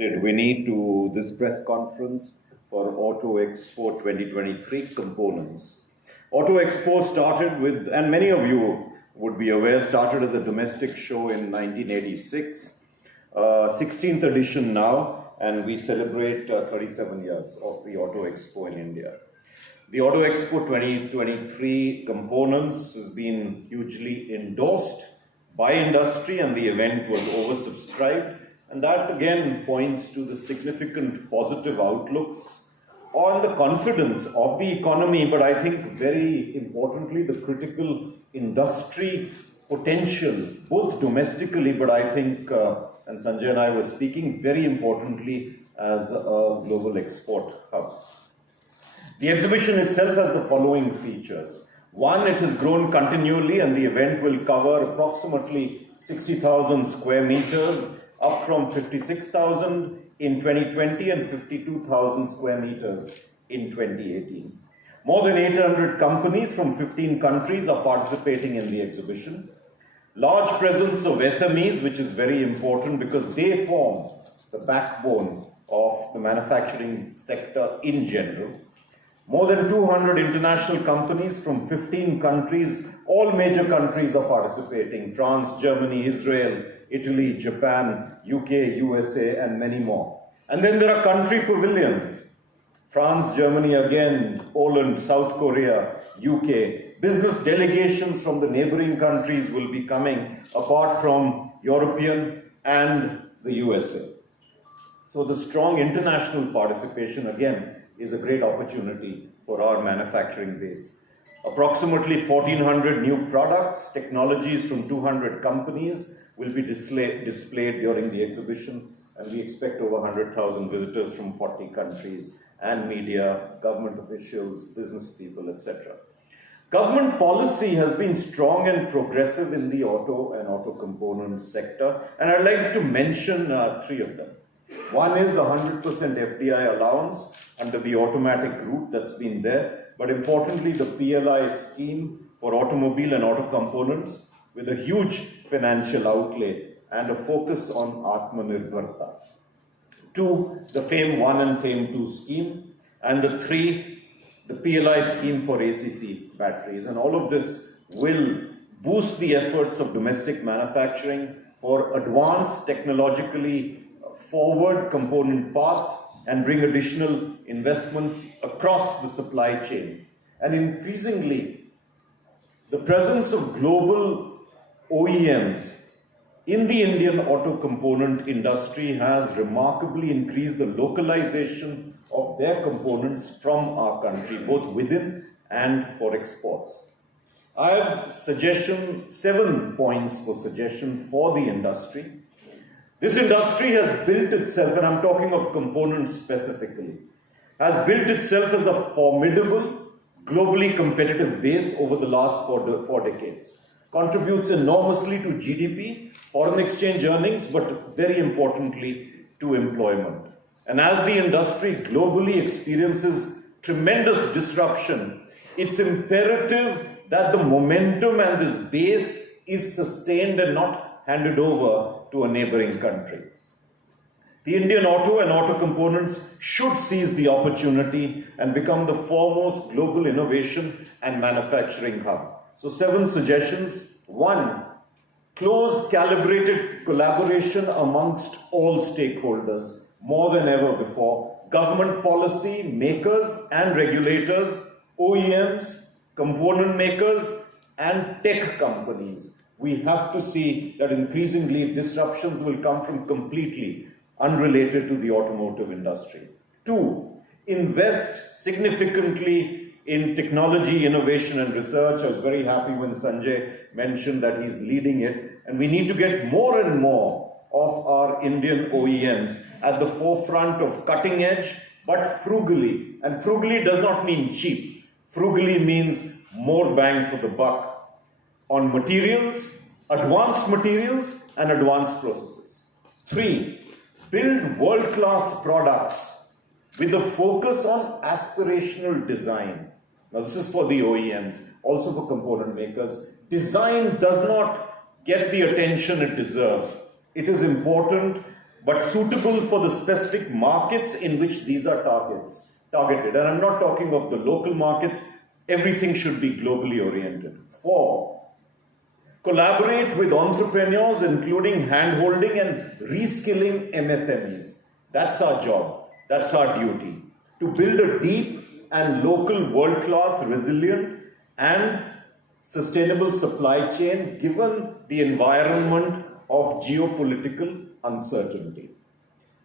Winnie to this press conference for Auto Expo 2023 components. Auto Expo started with, and many of you would be aware, started as a domestic show in 1986, 16th edition now, and we celebrate 37 years of the Auto Expo in India. The Auto Expo 2023 components has been hugely endorsed by industry, and the event was oversubscribed. And that again points to the significant positive outlooks on the confidence of the economy, but I think very importantly, the critical industry potential, both domestically, but I think, and Sanjay and I were speaking, very importantly as a global export hub. The exhibition itself has the following features. One, it has grown continually, and the event will cover approximately 60,000 square meters, up from 56,000 in 2020 and 52,000 square meters in 2018. More than 800 companies from 15 countries are participating in the exhibition. Large presence of SMEs, which is very important because they form the backbone of the manufacturing sector in general. More than 200 international companies from 15 countries, all major countries are participating: France, Germany, Israel, Italy, Japan, UK, USA, and many more. And then there are country pavilions: France, Germany again, Poland, South Korea, UK. Business delegations from the neighboring countries will be coming, apart from European and the USA. So the strong international participation again is a great opportunity for our manufacturing base. Approximately 1,400 new products, technologies from 200 companies will be displayed during the exhibition, and we expect over 100,000 visitors from 40 countries and media, government officials, business people, etc. Government policy has been strong and progressive in the auto and auto components sector, and I'd like to mention three of them. One is 100% FDI allowance under the automatic route that's been there, but importantly the PLI scheme for automobile and auto components with a huge financial outlay and a focus on Atmanirbharta. Two, the FAME 1 and FAME 2 scheme, and the three, the PLI scheme for ACC batteries. And all of this will boost the efforts of domestic manufacturing for advanced, technologically forward component parts and bring additional investments across the supply chain. And increasingly, the presence of global OEMs in the Indian auto component industry has remarkably increased the localization of their components from our country, both within and for exports. I have 7 points for suggestion for the industry. This industry has built itself, and I'm talking of components specifically, has built itself as a formidable, globally competitive base over the last four decades. Contributes enormously to GDP, foreign exchange earnings, but very importantly to employment. And as the industry globally experiences tremendous disruption, it's imperative that the momentum and this base is sustained and not handed over to a neighboring country. The Indian auto and auto components should seize the opportunity and become the foremost global innovation and manufacturing hub. So 7 suggestions. 1, close calibrated collaboration amongst all stakeholders more than ever before. Government policy, makers and regulators, OEMs, component makers and tech companies. We have to see that increasingly disruptions will come from completely unrelated to the automotive industry. 2, invest significantly in technology, innovation and research. I was very happy when Sanjay mentioned that he's leading it, and we need to get more and more of our Indian OEMs at the forefront of cutting edge, but frugally. And frugally does not mean cheap. Frugally means more bang for the buck on materials, advanced materials and advanced processes. 3, build world-class products with a focus on aspirational design. Now this is for the OEMs, also for component makers. Design does not get the attention it deserves. It is important but suitable for the specific markets in which these are targeted. And I'm not talking of the local markets, everything should be globally oriented. 4, collaborate with entrepreneurs, including hand-holding and reskilling MSMEs. That's our job, that's our duty, to build a deep and local world-class, resilient and sustainable supply chain given the environment of geopolitical uncertainty.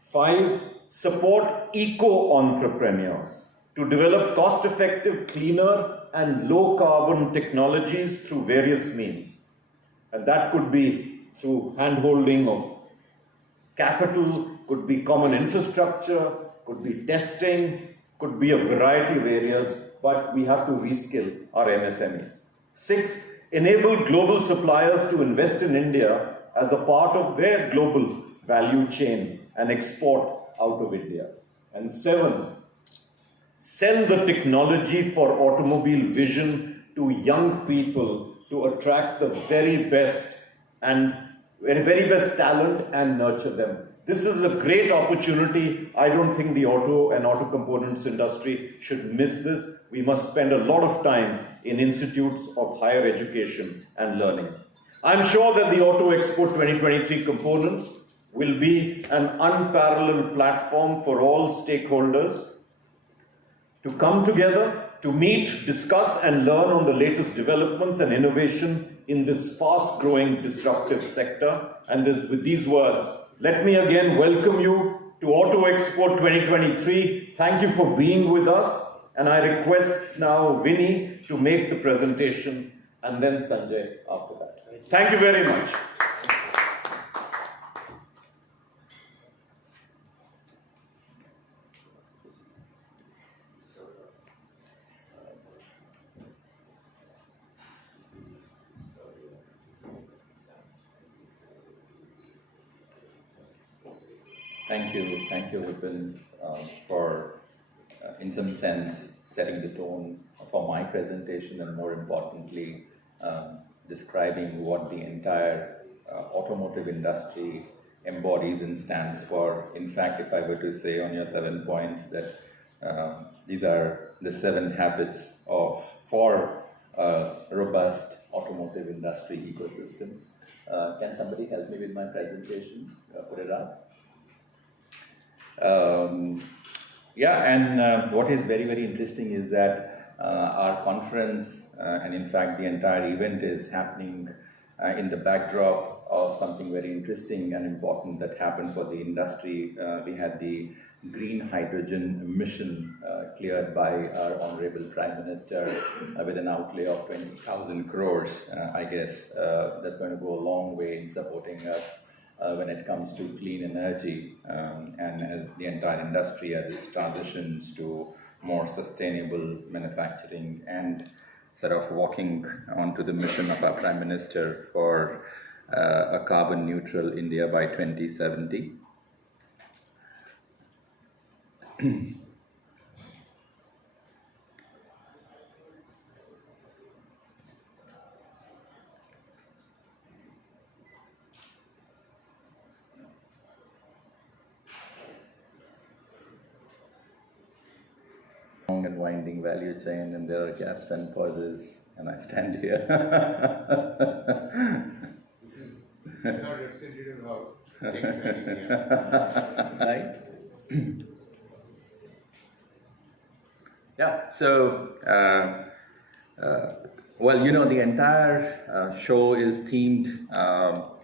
5, support eco-entrepreneurs to develop cost-effective, cleaner and low-carbon technologies through various means. And that could be through hand-holding of capital, could be common infrastructure, could be testing, could be a variety of areas, but we have to reskill our MSMEs. 6, enable global suppliers to invest in India as a part of their global value chain and export out of India. And 7, sell the technology for automobile vision to young people to attract the very best talent and nurture them. This is a great opportunity. I don't think the auto and auto components industry should miss this. We must spend a lot of time in institutes of higher education and learning. I'm sure that the Auto Expo 2023 components will be an unparalleled platform for all stakeholders to come together, to meet, discuss and learn on the latest developments and innovation in this fast-growing disruptive sector. And with these words, let me again welcome you to Auto Expo 2023. Thank you for being with us. And I request now Vinny to make the presentation and then Sanjay after that. Thank you very much. Thank you, Vipin, for, in some sense, setting the tone for my presentation and more importantly, describing what the entire automotive industry embodies and stands for. In fact, if I were to say on your 7 points that these are the 7 habits for a robust automotive industry ecosystem. Can somebody help me with my presentation? Put it up. What is very, very interesting is that our conference and in fact the entire event is happening in the backdrop of something very interesting and important that happened for the industry. We had the green hydrogen mission cleared by our Honorable Prime Minister with an outlay of 20,000 crores. I guess that's going to go a long way in supporting us when it comes to clean energy and as the entire industry as it transitions to more sustainable manufacturing and sort of walking onto the mission of our Prime Minister for a carbon neutral India by 2070. Long and winding value chain, and there are gaps and pauses, and I stand here. This is not representative of things. Right? Yeah, so, well, you know, the entire show is themed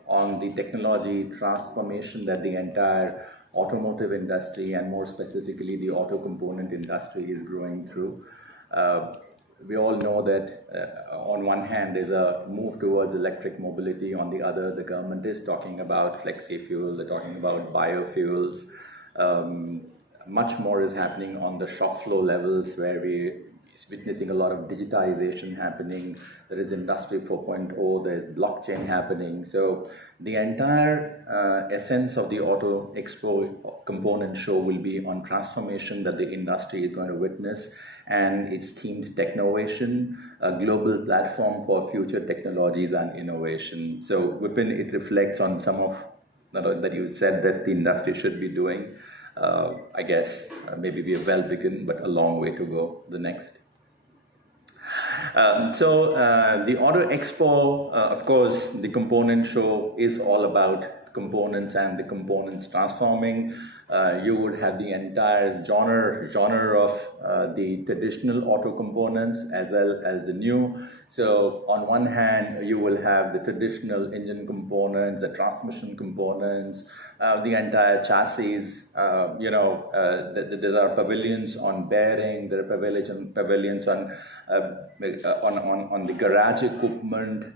on the technology transformation that the entire automotive industry and more specifically the auto component industry is growing through. We all know that on one hand is a move towards electric mobility, on the other the government is talking about flexi fuel, they're talking about biofuels. Much more is happening on the shop floor levels where we're witnessing a lot of digitization happening. There is Industry 4.0, there's blockchain happening. So the entire essence of the Auto Expo component show will be on transformation that the industry is going to witness, and it's themed Technovation, a global platform for future technologies and innovation. So Vipin, it reflects on some of that you said that the industry should be doing. I guess maybe we have well begun, but a long way to go. The next. The Auto Expo, of course, the component show is all about components and the components transforming. You would have the entire genre of the traditional auto components as well as the new. So on one hand, you will have the traditional engine components, the transmission components, the entire chassis. There are pavilions on bearing. There are pavilions on the garage equipment.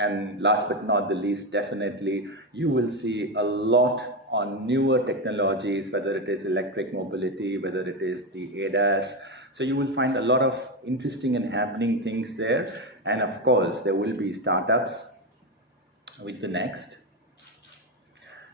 And last but not the least, definitely, you will see a lot on newer technologies, whether it is electric mobility, whether it is the ADAS. So you will find a lot of interesting and happening things there. And of course, there will be startups with the next.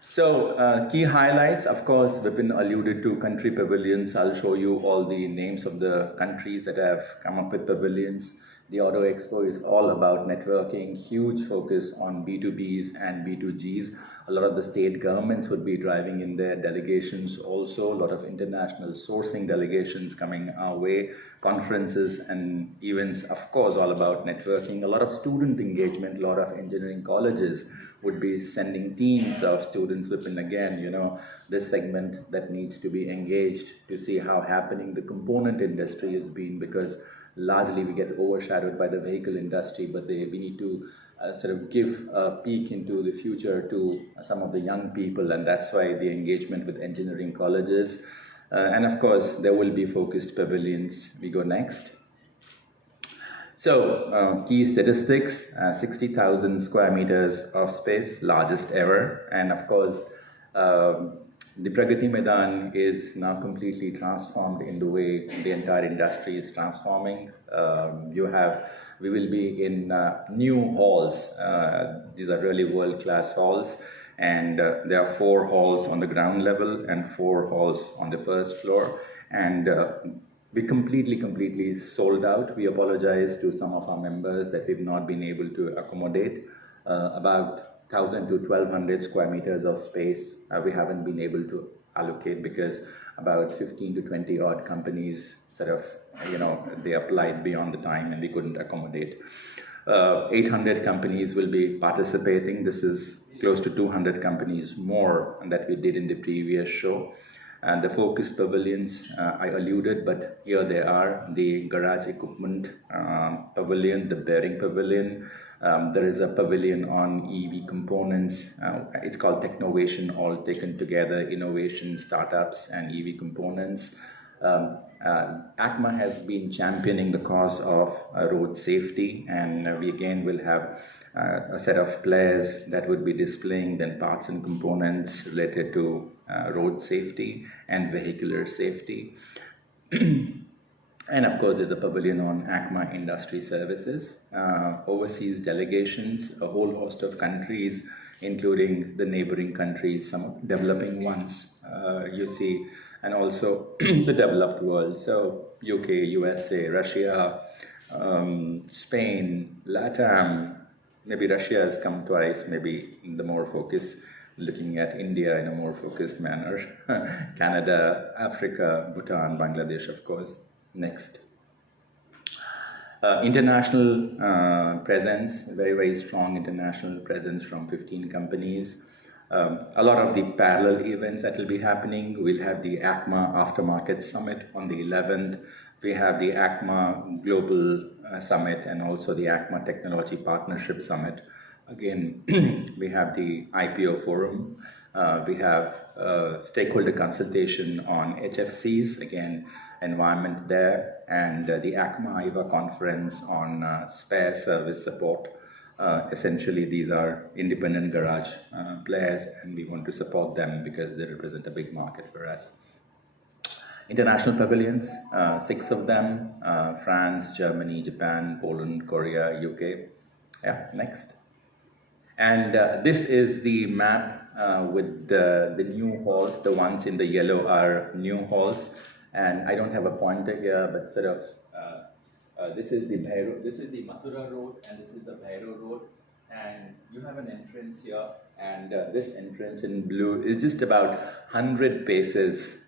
So key highlights, of course, Vipin alluded to country pavilions. I'll show you all the names of the countries that have come up with pavilions. The Auto Expo is all about networking, huge focus on B2Bs and B2Gs. A lot of the state governments would be driving in their delegations also, a lot of international sourcing delegations coming our way, conferences and events, of course, all about networking, a lot of student engagement, a lot of engineering colleges would be sending teams of students within, again, this segment that needs to be engaged to see how happening the component industry has been, because largely we get overshadowed by the vehicle industry, but we need to sort of give a peek into the future to some of the young people, and that's why the engagement with engineering colleges. And of course, there will be focused pavilions. We go next. So, key statistics, 60,000 square meters of space, largest ever. And of course, the Pragati Maidan is now completely transformed in the way the entire industry is transforming. We will be in new halls. These are really world-class halls. And there are 4 halls on the ground level and 4 halls on the first floor. And we completely sold out. We apologize to some of our members that we've not been able to accommodate. About 1,000 to 1,200 square meters of space we haven't been able to allocate because about 15 to 20 odd companies sort of, they applied beyond the time and we couldn't accommodate. 800 companies will be participating. This is close to 200 companies more that we did in the previous show. And the focused pavilions, I alluded, but here they are, the garage equipment pavilion, the bearing pavilion. There is a pavilion on EV components. It's called Technovation, all taken together, innovation, startups, and EV components. ACMA has been championing the cause of road safety, and we again will have a set of players that would be displaying then parts and components related to road safety and vehicular safety. And of course, there's a pavilion on ACMA Industry Services, overseas delegations, a whole host of countries, including the neighboring countries, some developing ones, you see, and also the developed world. So UK, USA, Russia, Spain, LATAM, maybe Russia has come twice, maybe the more focus, looking at India in a more focused manner, Canada, Africa, Bhutan, Bangladesh, of course. Next. International presence, very strong international presence from 15 companies. A lot of the parallel events that will be happening. We'll have the ACMA Aftermarket Summit on the 11th. We have the ACMA Global Summit and also the ACMA Technology Partnership Summit. Again, we have the IPO Forum. We have stakeholder consultation on HFCs, again, environment there, and the ACMA IVA conference on spare service support. Essentially, these are independent garage players, and we want to support them because they represent a big market for us. International pavilions, 6 of them, France, Germany, Japan, Poland, Korea, UK. Yeah, next. And this is the map with the new halls. The ones in the yellow are new halls. And I don't have a pointer here, but sort of, this is the Mathura Road, and this is the Bhairo Road. And you have an entrance here And this entrance in blue is just about 100 paces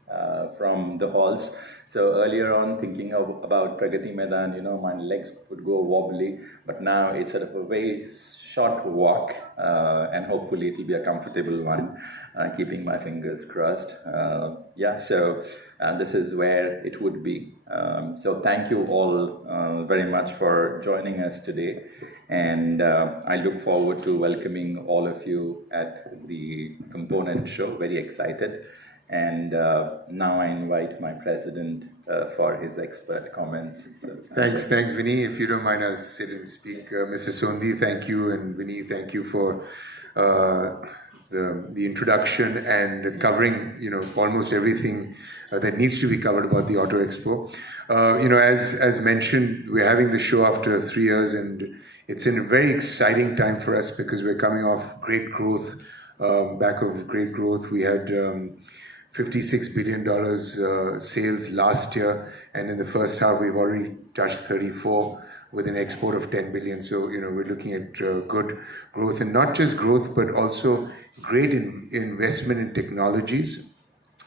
from the halls. So earlier on, thinking about Pragati Maidan, my legs would go wobbly, but now it's sort of a very short walk, and hopefully it will be a comfortable one, keeping my fingers crossed. So this is where it would be. So thank you all very much for joining us today, and I look forward to welcoming all of you at the component show. Very excited. And now I invite my president for his expert comments. So, Thanks, Vinny. If you don't mind, I'll sit and speak. Mr. Sondi, thank you, and Vinny, thank you for the introduction and covering, almost everything that needs to be covered about the Auto Expo. As mentioned, we're having the show after 3 years, and it's in a very exciting time for us because we're coming off great growth. Back of great growth, we had $56 billion sales last year, and in the first half we've already touched 34 with an export of 10 billion. So we're looking at good growth, and not just growth but also great investment in technologies.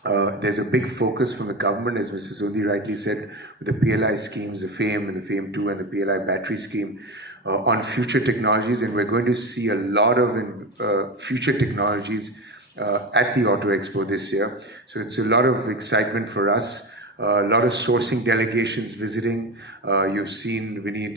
There's a big focus from the government, as Mr. Sodhi rightly said, with the PLI schemes, the FAME and the FAME-2 and the PLI battery scheme, on future technologies, and we're going to see a lot of future technologies at the Auto Expo this year. So it's a lot of excitement for us, a lot of sourcing delegations visiting. You've seen Vinny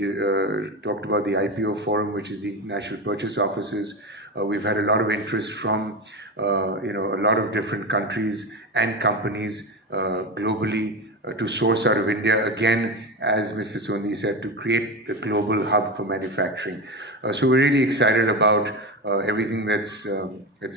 talked about the IPO forum, which is the National Purchase Offices. We've had a lot of interest from a lot of different countries and companies globally to source out of India, again, as Mr. Sondi said, to create the global hub for manufacturing. So we're really excited about everything that's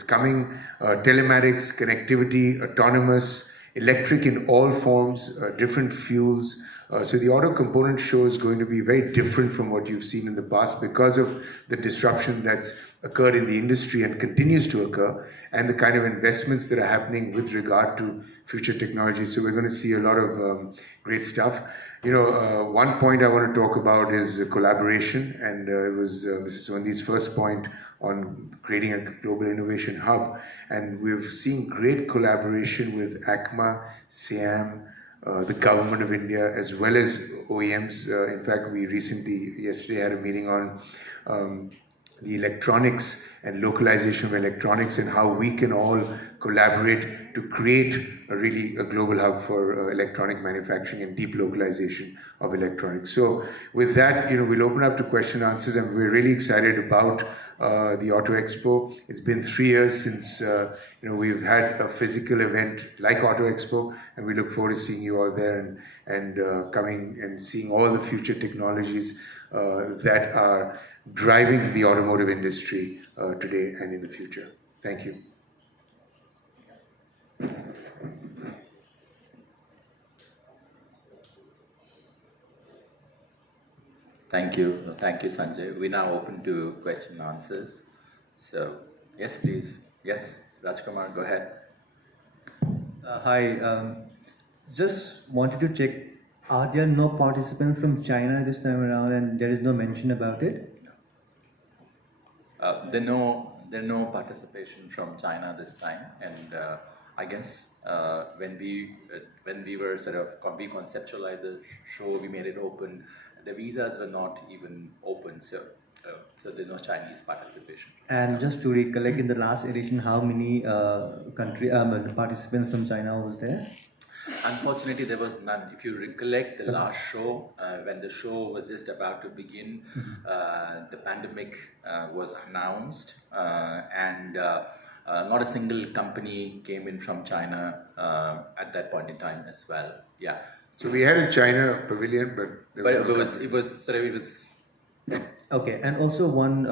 coming. Telematics, connectivity, autonomous, electric in all forms, different fuels. So the auto component show is going to be very different from what you've seen in the past because of the disruption that's occurred in the industry and continues to occur, and the kind of investments that are happening with regard to future technology. So we're going to see a lot of great stuff. One point I want to talk about is collaboration, and it was Mrs. Sondi's first point on creating a global innovation hub. And we've seen great collaboration with ACMA, SIAM, the government of India, as well as OEMs. In fact, we yesterday had a meeting on the electronics and localization of electronics and how we can all collaborate to create a global hub for electronic manufacturing and deep localization of electronics. So with that, we'll open up to question and answers, and we're really excited about the Auto Expo. It's been 3 years since we've had a physical event like Auto Expo, and we look forward to seeing you all there and coming and seeing all the future technologies that are driving the automotive industry today and in the future. Thank you. Thank you, Sanjay. We now open to question and answers. So, yes, please. Yes, Rajkumar, go ahead. Hi, just wanted to check, are there no participants from China this time around, and there is no mention about it? There are no participation from China this time, and I guess when we were we conceptualized the show, we made it open. The visas were not even open, so there's no Chinese participation. And just to recollect, in the last edition, how many participants from China was there? Unfortunately, there was none. If you recollect the last show, when the show was just about to begin, the pandemic was announced, and not a single company came in from China at that point in time as well. Yeah. So we had a China pavilion, but it was. Okay, and also one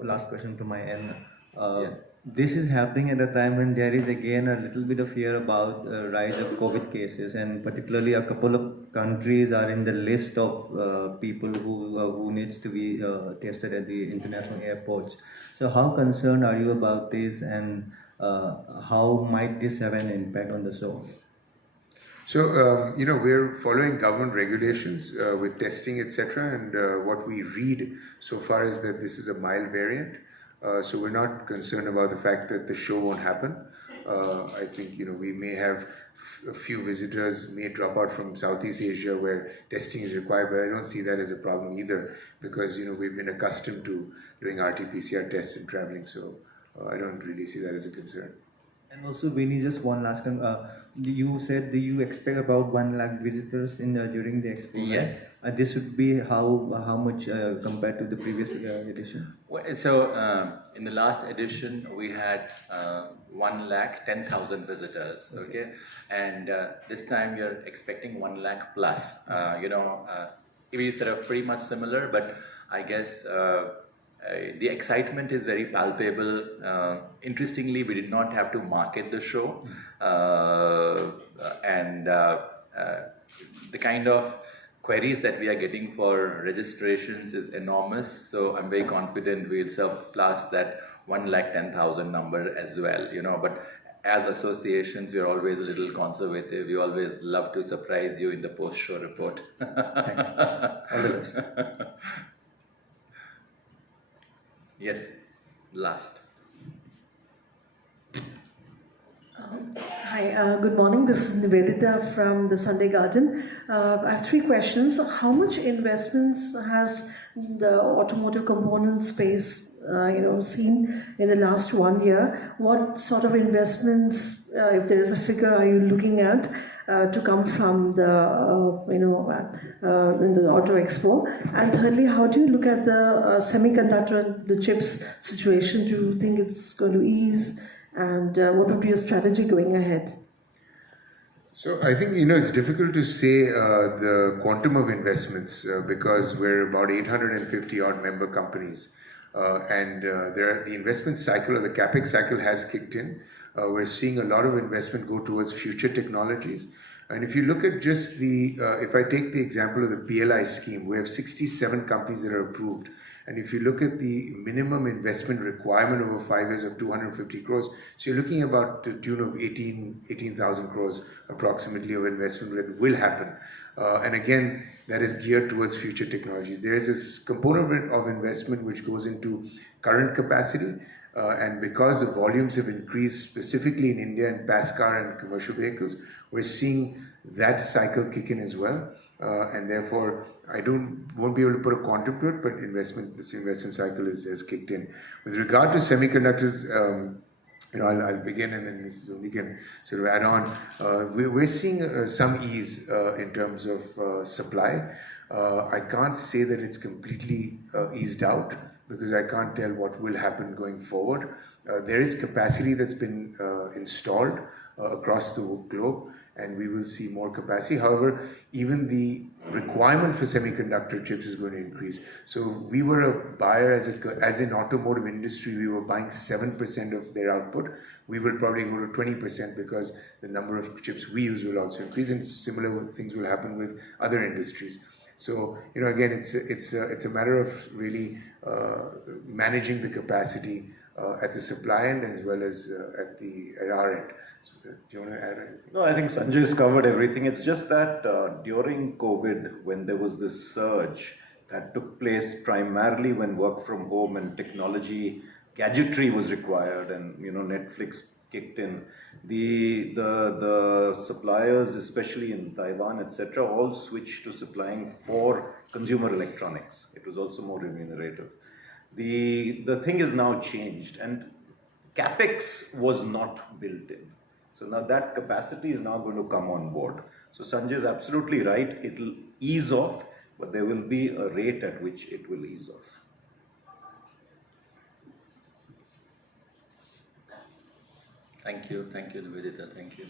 last question from my end. Yes. This is happening at a time when there is again a little bit of fear about rise of COVID cases, and particularly a couple of countries are in the list of people who needs to be tested at the international airports. So how concerned are you about this, and how might this have an impact on the show? So, we're following government regulations with testing, etc. And what we read so far is that this is a mild variant. So we're not concerned about the fact that the show won't happen. I think we may have a few visitors may drop out from Southeast Asia where testing is required, but I don't see that as a problem either because we've been accustomed to doing RT-PCR tests and traveling, so I don't really see that as a concern. And also, Vinny, just one last thing. You said that you expect about 1 lakh visitors in during the expo. Yes. Right? This would be how much compared to the previous edition? Well, so in the last edition we had 1,10,000 visitors. Okay, and this time we are expecting 1 lakh plus. It is sort of pretty much similar, but I guess. The excitement is very palpable. Interestingly, we did not have to market the show, and the kind of queries that we are getting for registrations is enormous. So I'm very confident we'll surpass that 1,10,000 number as well. But as associations, we are always a little conservative. We always love to surprise you in the post-show report. Thanks. All the best. Yes, last. Hi, good morning. This is Nivedita from the Sunday Garden. I have 3 questions. How much investments has the automotive component space, seen in the last 1 year? What sort of investments, if there is a figure, are you looking at to come from the, in the Auto Expo? And thirdly, how do you look at the semiconductor, the chips situation? Do you think it's going to ease? And what would be your strategy going ahead? So I think it's difficult to say the quantum of investments because we're about 850 odd member companies, and the investment cycle or the capex cycle has kicked in. We're seeing a lot of investment go towards future technologies. And if you look at just if I take the example of the PLI scheme, we have 67 companies that are approved. And if you look at the minimum investment requirement over 5 years of 250 crores, so you're looking about the tune of 18,000 crores approximately of investment that will happen. And again, that is geared towards future technologies. There is this component of investment which goes into current capacity. And because the volumes have increased specifically in India in pass car and commercial vehicles, we're seeing that cycle kick in as well. And therefore, won't be able to put a quantum to it, but this investment cycle has kicked in. With regard to semiconductors, I'll begin and then Mrs. Zondi can sort of add on. We're seeing some ease in terms of supply. I can't say that it's completely eased out because I can't tell what will happen going forward. There is capacity that's been installed across the globe, and we will see more capacity. However, even the requirement for semiconductor chips is going to increase. So we were a buyer as in automotive industry, we were buying 7% of their output. We will probably go to 20% because the number of chips we use will also increase, and similar things will happen with other industries. So, again, it's a matter of really managing the capacity at the supply end as well as at our end. So, do you want to add anything? No, I think Sanjay's covered everything. It's just that during COVID, when there was this surge that took place primarily when work from home and technology, gadgetry was required, and Netflix kicked in. The suppliers, especially in Taiwan, etc., all switched to supplying for consumer electronics. It was also more remunerative. The thing is now changed, and capex was not built in. So now that capacity is now going to come on board. So Sanjay is absolutely right. It'll ease off, but there will be a rate at which it will ease off. Thank you, Nivedita. Thank you.